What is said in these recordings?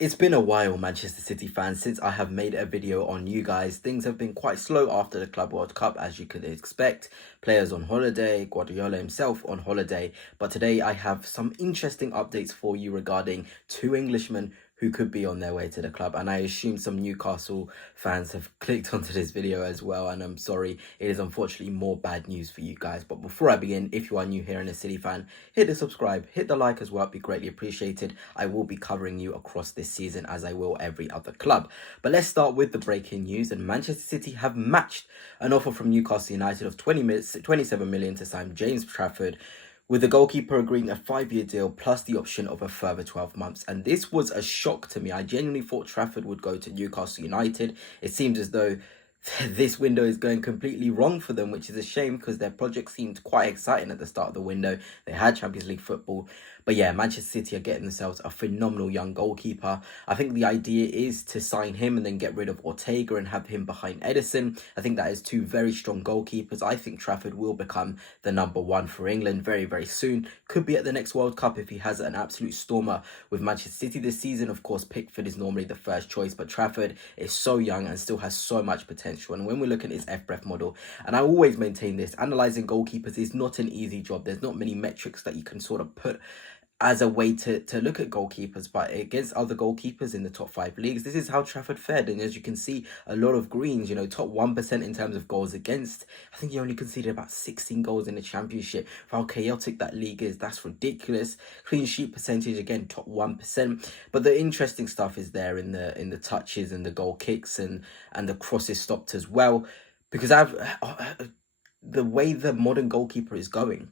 It's been a while, Manchester City fans, since I have made a video on you guys. Things have been quite slow after the Club World Cup, as you could expect. Players on holiday, Guardiola himself on holiday. But today I have some interesting updates for you regarding two Englishmen who could be on their way to the club. And I assume some Newcastle fans have clicked onto this video as well. And I'm sorry, it is unfortunately more bad news for you guys. But before I begin, if you are new here and a City fan, hit the subscribe, hit the like as well. It'd be greatly appreciated. I will be covering you across this season as I will every other club. But let's start with the breaking news. And Manchester City have matched an offer from Newcastle United of 27 million to sign James Trafford, with the goalkeeper agreeing a 5-year deal plus the option of a further 12 months. And this was a shock to me. I genuinely thought Trafford would go to Newcastle United. It seems as though this window is going completely wrong for them, which is a shame because their project seemed quite exciting at the start of the window. They had Champions League football. But yeah, Manchester City are getting themselves a phenomenal young goalkeeper. I think the idea is to sign him and then get rid of Ortega and have him behind Edison. I think that is two very strong goalkeepers. I think Trafford will become the number one for England very, very soon. Could be at the next World Cup if he has an absolute stormer with Manchester City this season. Of course, Pickford is normally the first choice, but Trafford is so young and still has so much potential. And when we look at his FBref model, and I always maintain this, analysing goalkeepers is not an easy job. There's not many metrics that you can sort of put as a way to look at goalkeepers, but against other goalkeepers in the top 5 leagues, this is how Trafford fared. And as you can see, a lot of greens, top 1% in terms of goals against. I think he only conceded about 16 goals in the Championship. For how chaotic that league is, that's ridiculous. Clean sheet percentage, again, top 1%. But the interesting stuff is there in the touches and the goal kicks and the crosses stopped as well. Because the way the modern goalkeeper is going,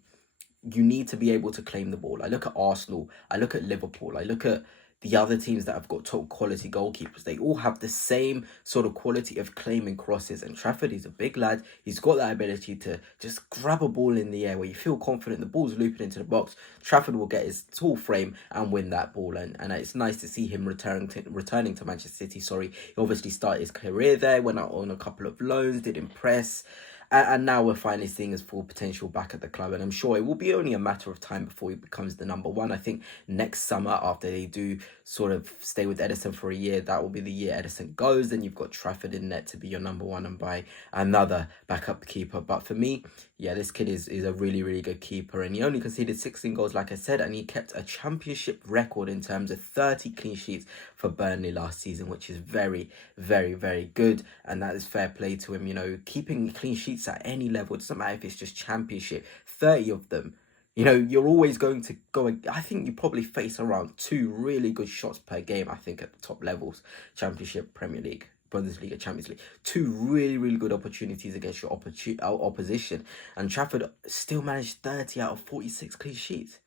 you need to be able to claim the ball. I look at Arsenal, I look at Liverpool, I look at the other teams that have got top quality goalkeepers. They all have the same sort of quality of claiming crosses. And Trafford, he's a big lad. He's got that ability to just grab a ball in the air where you feel confident the ball's looping into the box. Trafford will get his tall frame and win that ball. And it's nice to see him returning to Manchester City. He obviously started his career there, went out on a couple of loans, did impress. And now we're finally seeing his full potential back at the club. And I'm sure it will be only a matter of time before he becomes the number one. I think next summer, after they do sort of stay with Edison for a year, that will be the year Edison goes. Then you've got Trafford in net to be your number one and buy another backup keeper. But for me, yeah, this kid is a really, really good keeper. And he only conceded 16 goals, like I said. And he kept a Championship record in terms of 30 clean sheets for Burnley last season, which is very, very, very good. And that is fair play to him. Keeping clean sheets at any level, it doesn't matter if it's just Championship, 30 of them. You're always going to go. I think you probably face around 2 really good shots per game, I think, at the top levels. Championship, Premier League, Bundesliga, Champions League. 2 really, really good opportunities against your opposition. And Trafford still managed 30 out of 46 clean sheets.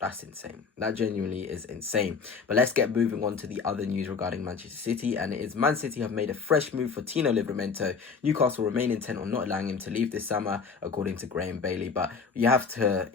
That's insane. That genuinely is insane. But let's get moving on to the other news regarding Manchester City. And it is Man City have made a fresh move for Tino Livramento. Newcastle remain intent on not allowing him to leave this summer, according to Graham Bailey. But you have to,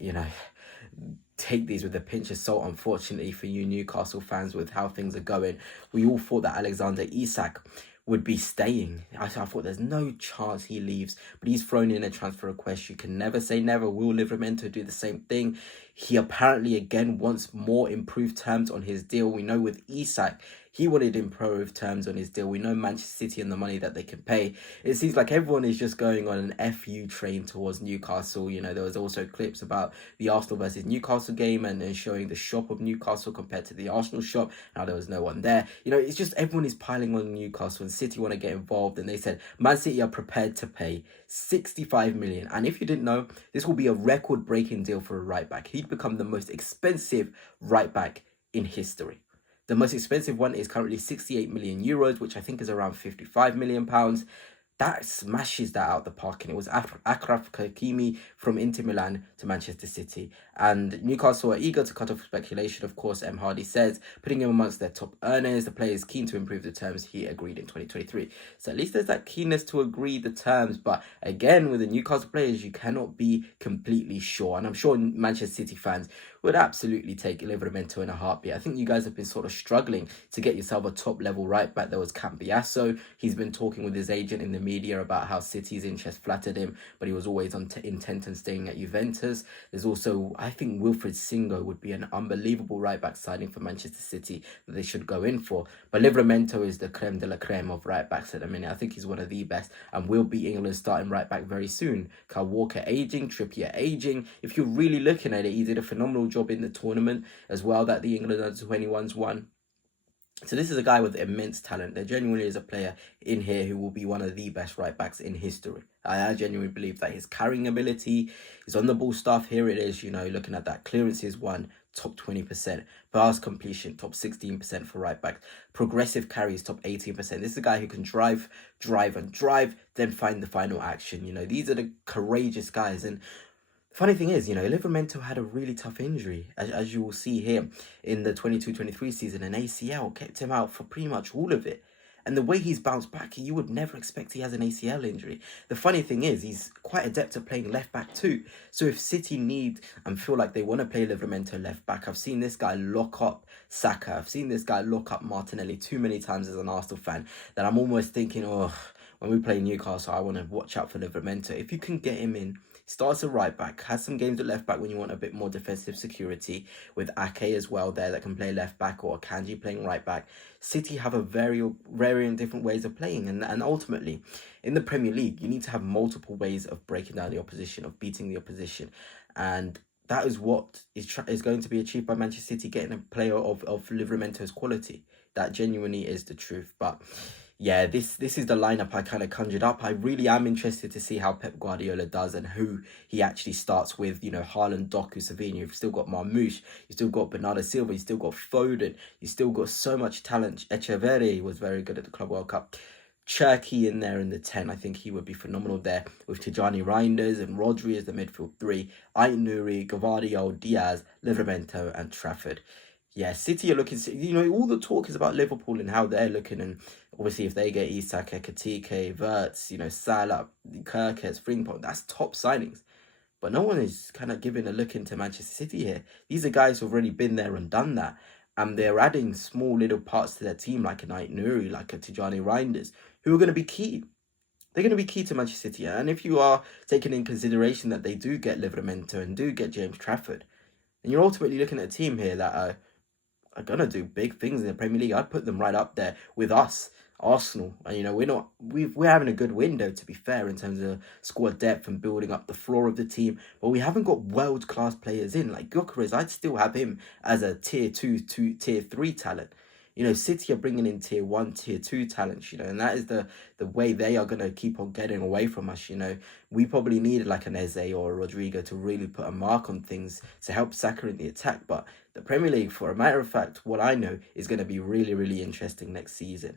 take these with a pinch of salt, unfortunately, for you Newcastle fans with how things are going. We all thought that Alexander Isak would be staying. I thought there's no chance he leaves, but he's thrown in a transfer request. You can never say never. Will Livramento do the same thing? He apparently again wants more improved terms on his deal. We know with Isak, he wanted improved terms on his deal. We know Manchester City and the money that they can pay. It seems like everyone is just going on an FU train towards Newcastle. There was also clips about the Arsenal versus Newcastle game and showing the shop of Newcastle compared to the Arsenal shop. Now there was no one there. It's just everyone is piling on Newcastle and City want to get involved. And they said Man City are prepared to pay 65 million. And if you didn't know, this will be a record-breaking deal for a right back. He'd become the most expensive right back in history. The most expensive one is currently 68 million euros, which I think is around 55 million pounds. That smashes that out the park, and it was Achraf Hakimi from Inter Milan to Manchester City. And Newcastle are eager to cut off speculation, of course, M. Hardy says, putting him amongst their top earners. The player is keen to improve the terms he agreed in 2023. So at least there's that keenness to agree the terms. But again, with the Newcastle players, you cannot be completely sure. And I'm sure Manchester City fans would absolutely take Livramento in a heartbeat. I think you guys have been sort of struggling to get yourself a top level right back. There was Cambiasso. He's been talking with his agent in the media about how City's interest flattered him, but he was always intent on staying at Juventus. There's also, I think Wilfried Singo would be an unbelievable right back signing for Manchester City that they should go in for. But Livramento is the creme de la creme of right backs at the minute. I think he's one of the best and will be England's starting right back very soon. Kyle Walker aging, Trippier aging. If you're really looking at it, he did a phenomenal job in the tournament as well that the England under-21s won. So this is a guy with immense talent. There genuinely is a player in here who will be one of the best right backs in history. I genuinely believe that his carrying ability, his on the ball stuff, here it is, you know, looking at that. Clearances won, top 20%. Pass completion, top 16% for right back. Progressive carries, top 18%. This is a guy who can drive, then find the final action. You know, these are the courageous guys. And funny thing is, you know, Livramento had a really tough injury, as you will see here in the 22-23 season. An ACL kept him out for pretty much all of it. And the way he's bounced back, you would never expect he has an ACL injury. The funny thing is, he's quite adept at playing left back too. So if City need and feel like they want to play Livramento left back, I've seen this guy lock up Saka. I've seen this guy lock up Martinelli too many times as an Arsenal fan that I'm almost thinking, oh, when we play Newcastle, I want to watch out for Livramento. If you can get him in, starts at right back, has some games at left back when you want a bit more defensive security, with Ake as well there that can play left back, or Kanji playing right back. City have a varying different ways of playing, and ultimately in the Premier League you need to have multiple ways of breaking down the opposition, of beating the opposition, and that is what is going to be achieved by Manchester City, getting a player of Livramento's quality. That genuinely is the truth. But yeah, this is the lineup I kind of conjured up. I really am interested to see how Pep Guardiola does and who he actually starts with. You know, Haaland, Doku, Savinho. You've still got Marmoush. You've still got Bernardo Silva. You've still got Foden. You've still got so much talent. Echeverri was very good at the Club World Cup. Cherki in there in the 10. I think he would be phenomenal there with Tijani Reinders and Rodri as the midfield 3. Aït-Nouri, Gvardiol, Diaz, Livramento and Trafford. Yeah, City are looking, you know, all the talk is about Liverpool and how they're looking, and obviously if they get Isak, Ekitike, Wirtz, you know, Salah, Kirkes, Frimpong, that's top signings. But no one is kind of giving a look into Manchester City here. These are guys who've already been there and done that, and they're adding small little parts to their team like an Aït-Nouri, like a Tijani Reinders, who are going to be key. They're going to be key to Manchester City, and if you are taking in consideration that they do get Livramento and do get James Trafford, then you're ultimately looking at a team here that are gonna do big things in the Premier League. I'd put them right up there with us, Arsenal. And you know, we're having a good window, to be fair, in terms of squad depth and building up the floor of the team. But we haven't got world class players in like Gyökeres. I'd still have him as a tier 2 to tier 3 talent. You know, City are bringing in tier 1, tier 2 talents, you know, and that is the way they are going to keep on getting away from us, you know. We probably needed like an Eze or a Rodrigo to really put a mark on things to help Saka in the attack. But the Premier League, for a matter of fact, what I know, is going to be really, really interesting next season.